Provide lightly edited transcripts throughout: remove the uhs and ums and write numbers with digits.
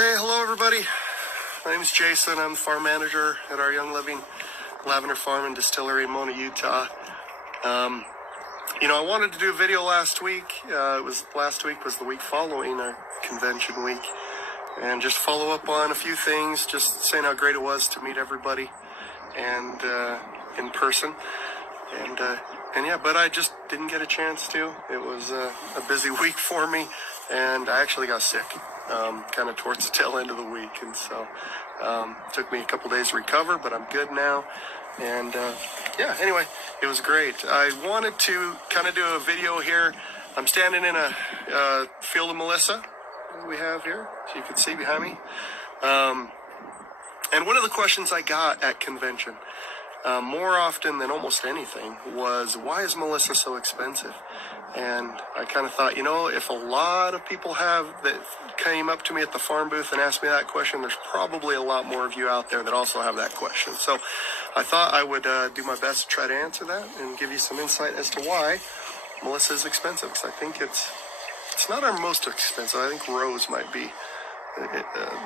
Hey, hello everybody. My name is Jason. I'm the farm manager at our Young Living Lavender Farm and Distillery in Mona, Utah. I wanted to do a video last week. Last week was the week following our convention week, and just follow up on a few things, just saying how great it was to meet everybody and in person. But I just didn't get a chance to. It was a busy week for me, and I actually got sick kind of towards the tail end of the week, and so it took me a couple days to recover, but I'm good now. And anyway, it was great. I wanted to kind of do a video here. I'm standing in a field of Melissa we have here, so you can see behind me. And one of the questions I got at convention, more often than almost anything, was, why is Melissa so expensive? And I kind of thought, if a lot of people that came up to me at the farm booth and asked me that question, there's probably a lot more of you out there that also have that question. So I thought I would do my best to try to answer that and give you some insight as to why Melissa is expensive. Because I think it's not our most expensive. I think Rose might be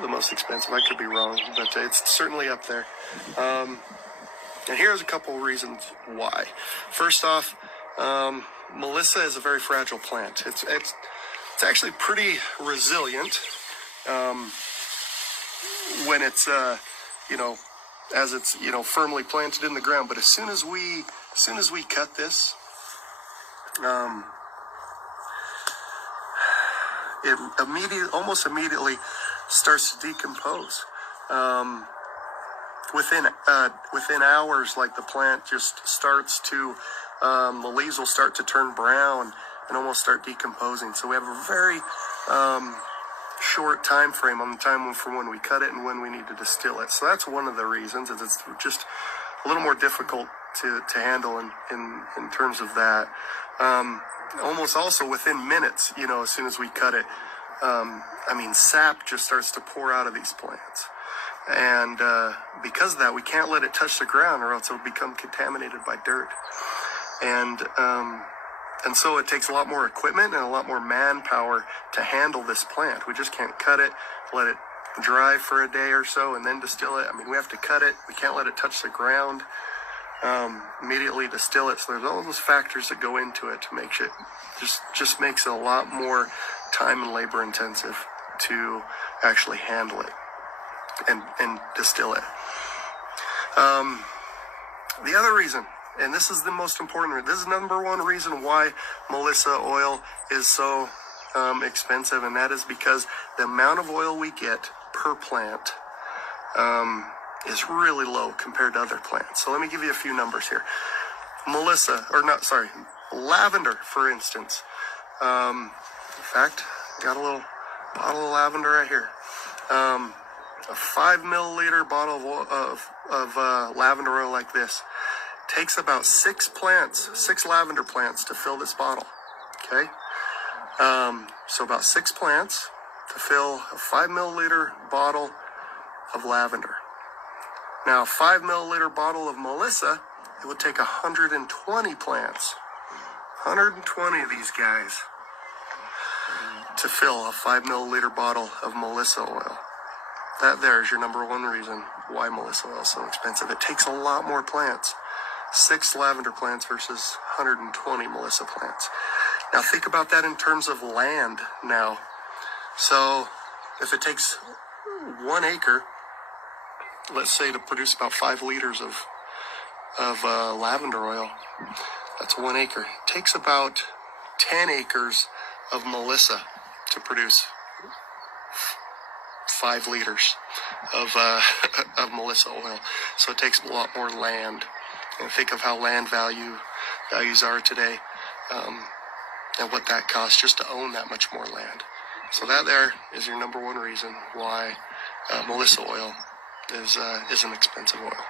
the most expensive. I could be wrong, but it's certainly up there. And here's a couple reasons why. First off, Melissa is a very fragile plant. It's actually pretty resilient when it's as it's firmly planted in the ground. But as soon as we cut this, it almost immediately starts to decompose. Within hours, like, the plant just starts to, the leaves will start to turn brown and almost start decomposing. So we have a very short time frame on the time from when we cut it and when we need to distill it. So that's one of the reasons, is it's just a little more difficult to handle in terms of that. Almost also within minutes, as soon as we cut it, sap just starts to pour out of these plants. And because of that, we can't let it touch the ground, or else it'll become contaminated by dirt. And so it takes a lot more equipment and a lot more manpower to handle this plant. We just can't cut it, let it dry for a day or so, and then distill it. We have to cut it. We can't let it touch the ground. Immediately distill it. So there's all those factors that go into it to make it just makes it a lot more time and labor intensive to actually handle it and distill it. The other reason, and this is the most important, this is number one reason why Melissa oil is so expensive, and that is because the amount of oil we get per plant is really low compared to other plants. So let me give you a few numbers here. Lavender, for instance. In fact, got a little bottle of lavender right here. A 5 milliliter bottle of lavender oil like this takes about 6 lavender plants to fill this bottle. Okay? So about 6 plants to fill a 5 milliliter bottle of lavender. Now, a 5 milliliter bottle of Melissa, it would take 120 plants. 120 of these guys to fill a 5 milliliter bottle of Melissa oil. That there is your number one reason why Melissa oil is so expensive. It takes a lot more plants. 6 lavender plants versus 120 Melissa plants. Now think about that in terms of land now. So if it takes 1 acre, let's say, to produce about 5 liters of lavender oil, that's 1 acre. It takes about 10 acres of Melissa to produce 5 liters of Melissa oil. So it takes a lot more land. And think of how land values are today, and what that costs just to own that much more land. So that there is your number one reason why Melissa oil is an expensive oil.